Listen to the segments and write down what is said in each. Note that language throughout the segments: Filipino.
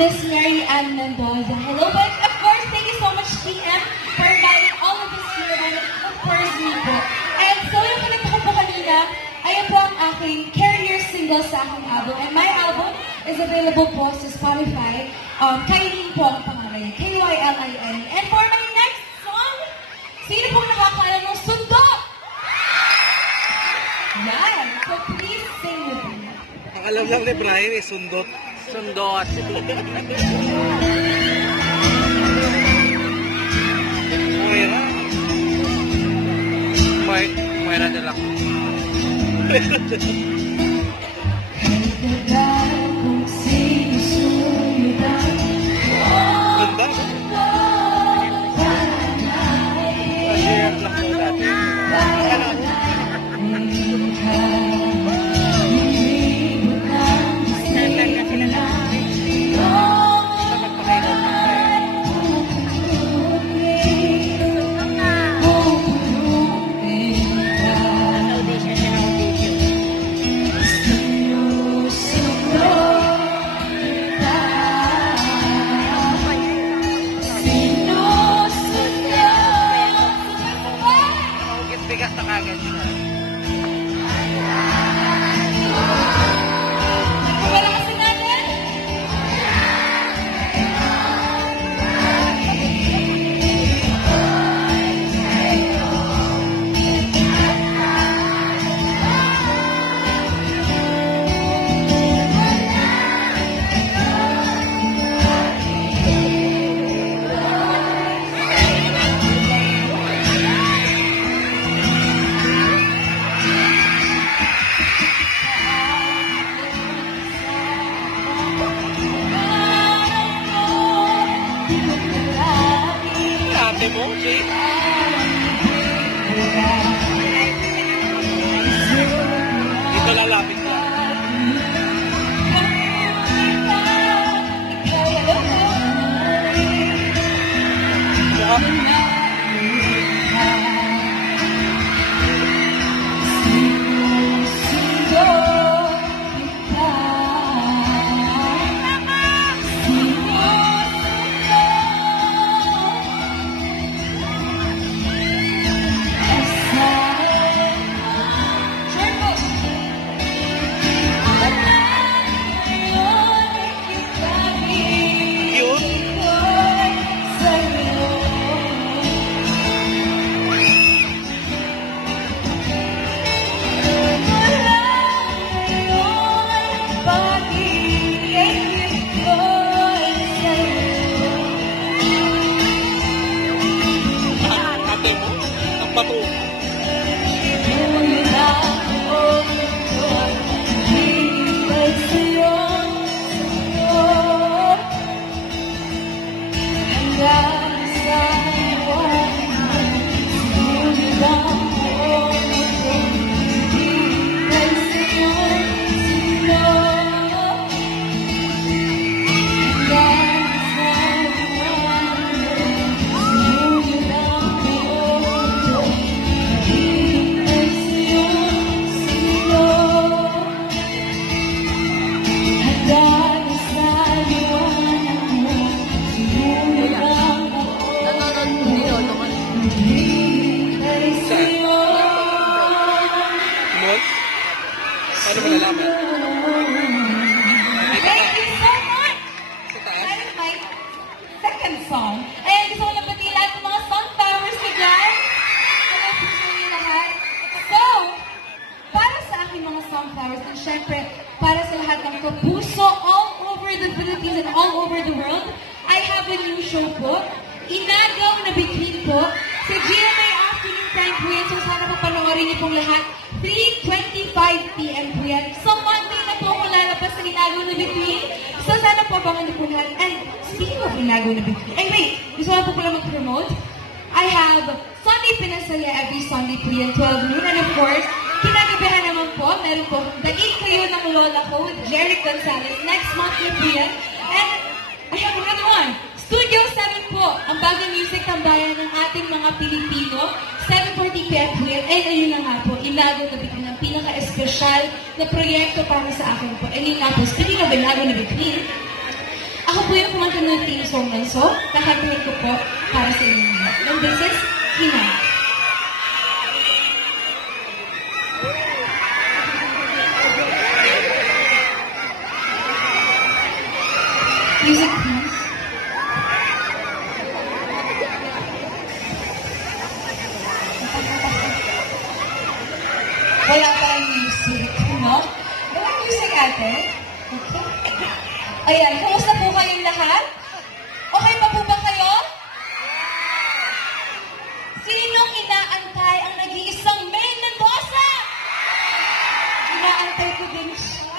Miss Mary Ann Mendoza. Hello, but of course, thank you so much, TM, for inviting all of us here, and of course, me po. And so, yung pinagpa ko po kanina, ayan po ang aking carrier single sa aking album. And my album is available po sa Spotify. Kailin po ang pangalan niya. K-Y-L-I-N. And for my next song, sino pong nakakaalam ng Sundo? Yan. So please sing with me. Ang alam lang ni Brian is sundot. Sundot. Moira. Moira de la Cruz. Ganda. Share lang po natin. Bigas na kagad siya. Palakasin natin. Ate mo, Jay? Dito lalapit lang. Ate mo? Ang bato. Mall? Paano mo nalaman? Thank you so much! Sa taas? That is my second song. Ayan, gusto ko lang pati lahat ng mga sunflowers na dyan. Hello po sa inyo lahat. So, para sa aking mga sunflowers, and syempre, para sa lahat ng kapuso all over the Philippines and all over the world, I have a new show po. Inagaw na Between po. Sa GMA Afternoon Time po yan. So, sana po panoorin niyo pong lahat. 3:25 p.m. po yan. So, Monday na po ako lalabas sa Inagaw na Between. So, sana po abangan niyo po lahat. And speaking of Inagaw na Between, ay wait, gusto ko po pala mag-promote. I have Sunday Pinasaya every Sunday po yan, 12 noon. And of course, kinagabihan naman po, meron po, Daig Kayo ng Lola Ko with Jerry Gonzalez. Next month na po yan. And I have another one. Studio 7 po, ang bagong music tambayan ng ating mga Pilipino. 7:40 p.m. po yan. And ayun na nga po, Inagaw na Between, ang pinaka-espesyal na proyekto para sa akin po. And yun nga po, speaking of Inagaw na Between, ako Ako po yung kumanta ng team song nun. So, kakantahin ko po para sa inyo. And this is Hina. Music please. Wala tayong music, no? Walang music, ate? Okay. Ayan, kumusta po kayong lahat? Okay pa po ba kayo? Sinong inaantay ang nag-iisang Mel Mendoza? Inaantay ko din siya.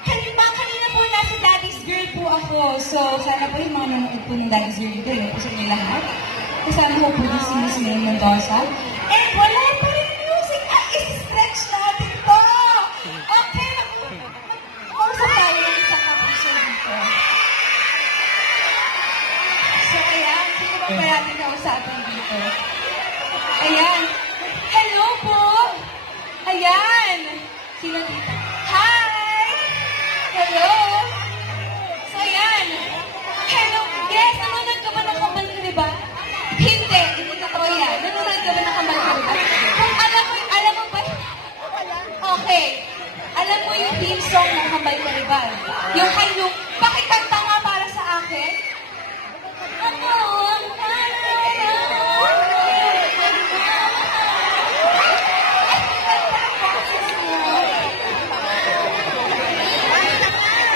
Kanina po nasa Daddy's Girl po ako. So, sana po yung mga nanonood po ng Daddy's Girl dito, yun po sa inyo lahat. Kasama ko po din si Miss Mel Mendoza. And wala pa rin music. I-stretch natin to! Okay, mag-usap tayo ng isang kapuso dito. So, ayan. Sino ba pa natin kausapin dito? Ayan. Hello po! Ayan! Sino dito? Hi! Hello! So, ayan. Hello! Yes, nanonood ka ba ng Kambal ka, di ba? Hindi! Hindi totoo yan. Nanonood ka ba ng Kambal ka, di ba? Kung alam mo ba? Okay. Alam mo yung theme song ng Kambal ka, di ba? Yung kayo, pakikanta nga para sa akin. Ako ang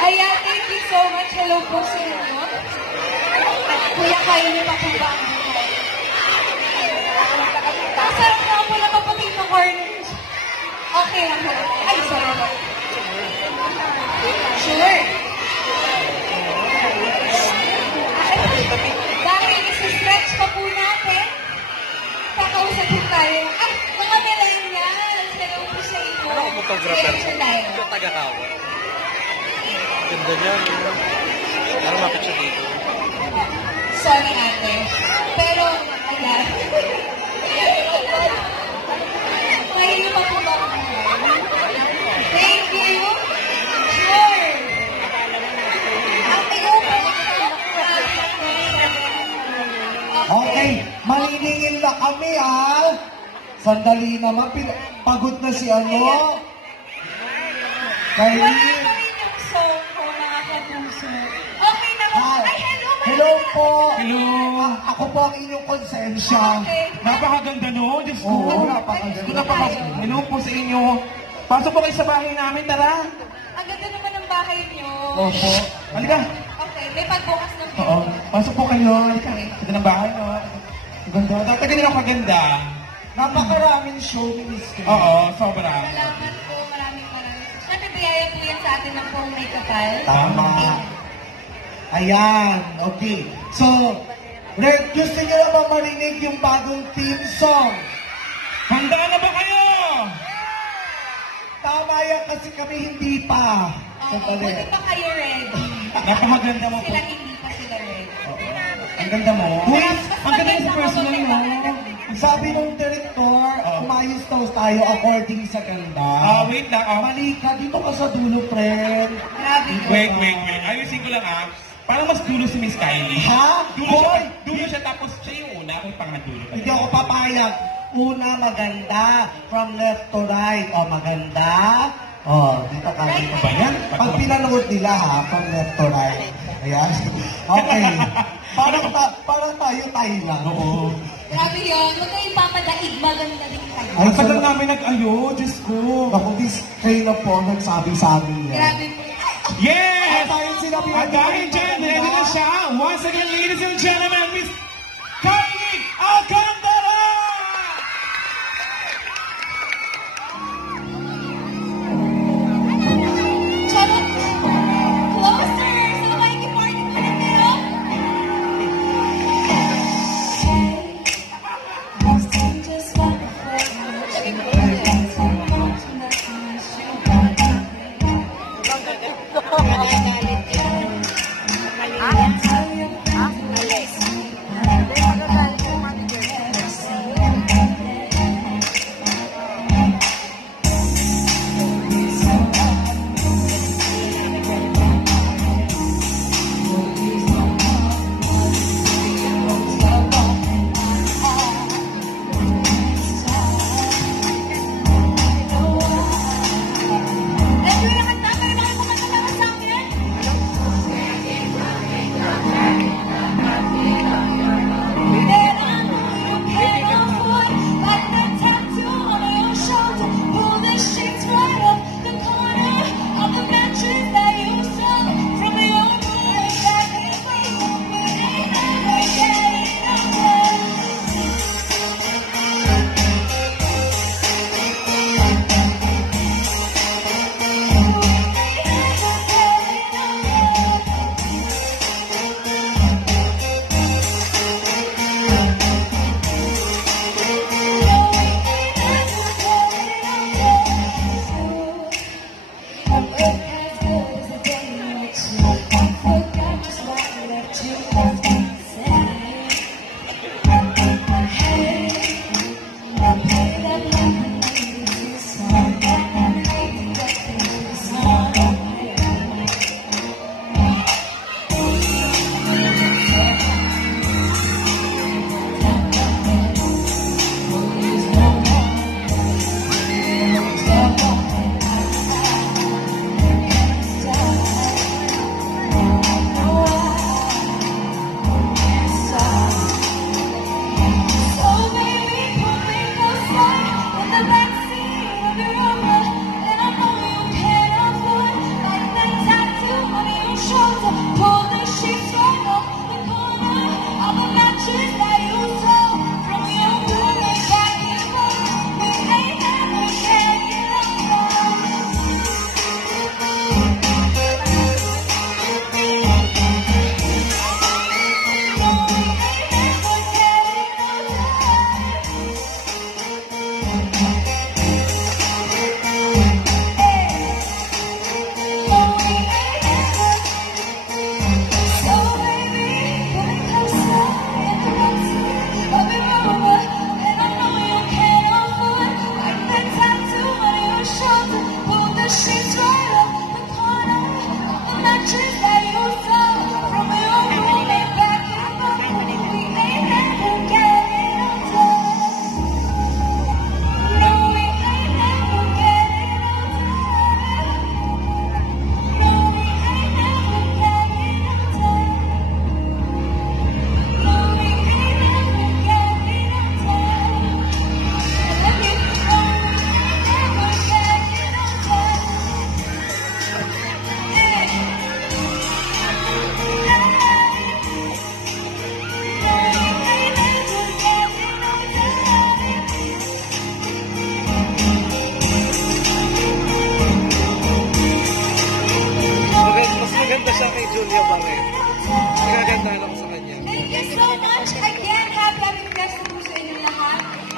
Ayan, thank you so much. Hello po sa inyo. Kuya, kayo niyo pa po ba ang buhay? Masarap na ako na papatid ng corners. Okay lang po. Ay, sorry. Sure. Dahil isi-stretch pa po natin, kakausap po tayo. Ay, mga millennials, hello po sa inyo. Ano ang photographer? Reaction tayo. Yung taga-kawa. Ganda niya. Ano mapit siya dito? Sorry, ate. Pero, ayan. Mahilo pa po ba ako? Thank you. Sure. Ang iyo po. Okay, maniningin na kami Sandali naman, pagod na si Wala Kylie. pa rin yung song ko, mga kapuso. Okay na po. Hi. Ay, hello, Hello po. Hello. Ako po ang inyong konsensya. Okay. Napakaganda no, Diyos ko. Oo, napakaganda. Hello po sa inyo. Pasok po kayo sa bahay namin, tara. Ang ganda naman ng bahay niyo. Opo. Halika. Okay, may pagbukas na po. Oo, pasok po kayo. Halika. Ganda ng bahay, no? Ganda. Dati ganyan ako kaganda. Napakaraming show ni Miss Kylie. Oo, sobra. Salamat po, maraming. Siyempre, biyaya po yan sa atin ng pong may kapal. Tama. Ayan, okay. So, gusto niyo na ba marinig yung bagong theme song? Handa na ba kayo? Tama yan kasi kami hindi pa. Oo, buti Sandali. pa kayo ready. Napakaganda mo po. Sila hindi pa sila ready. Ang ganda mo. Uy, ang ganda yung personal mo. Sabi ng director, umayos daw tayo according sa ganda. Wait lang. Mali ka, dito ka sa dulo, friend. Grabe po. Wait. Ayusin ko lang Parang mas dulo si Miss Kylie. Ha? Boy! Dulo siya tapos siya yung una. Ako yung pangadulo. Hindi ako papayag. Una, maganda. From left to right. O, maganda. O, dito ka. Dito Ba yan? Pag pinanood nila from left to right. Ayan. Okay. Parang tayo lang. Oo. Grabe yun. Huwag kayo ipapadaig. Maganda din kayo. Ay, Ang tagal namin nag-ayo, Diyos ko. Naku, this train of po nagsabi sa amin yan. Grabe po. Yes! Dahil sinabi At dahil dyan, ready na siya. Once again, ladies and gentlemen, Miss Kylie Alcantara! Charot! Closer! So, makikipart mo na kayo? Just one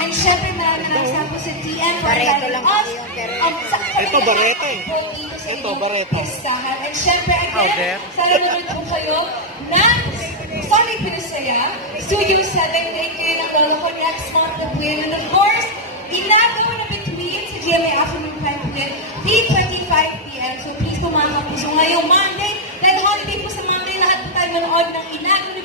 And syempre, maraming salamat sa TN for Barreto inviting lang us. yun, pero- Ito, Barreto eh. Ito, Barreto. Listahan. And syempre, Out again, there. sana naman po kayo ng Solid Pinasaya, Studio 7, date kayo ng lolo ko next month na po yun. And of course, inagaw na between sa GMA Afternoon Prime po yun, 3:25 p.m. So please po mga kapuso, ngayong Monday, dahil holiday po sa Monday, lahat po tayo manood ng inagaw na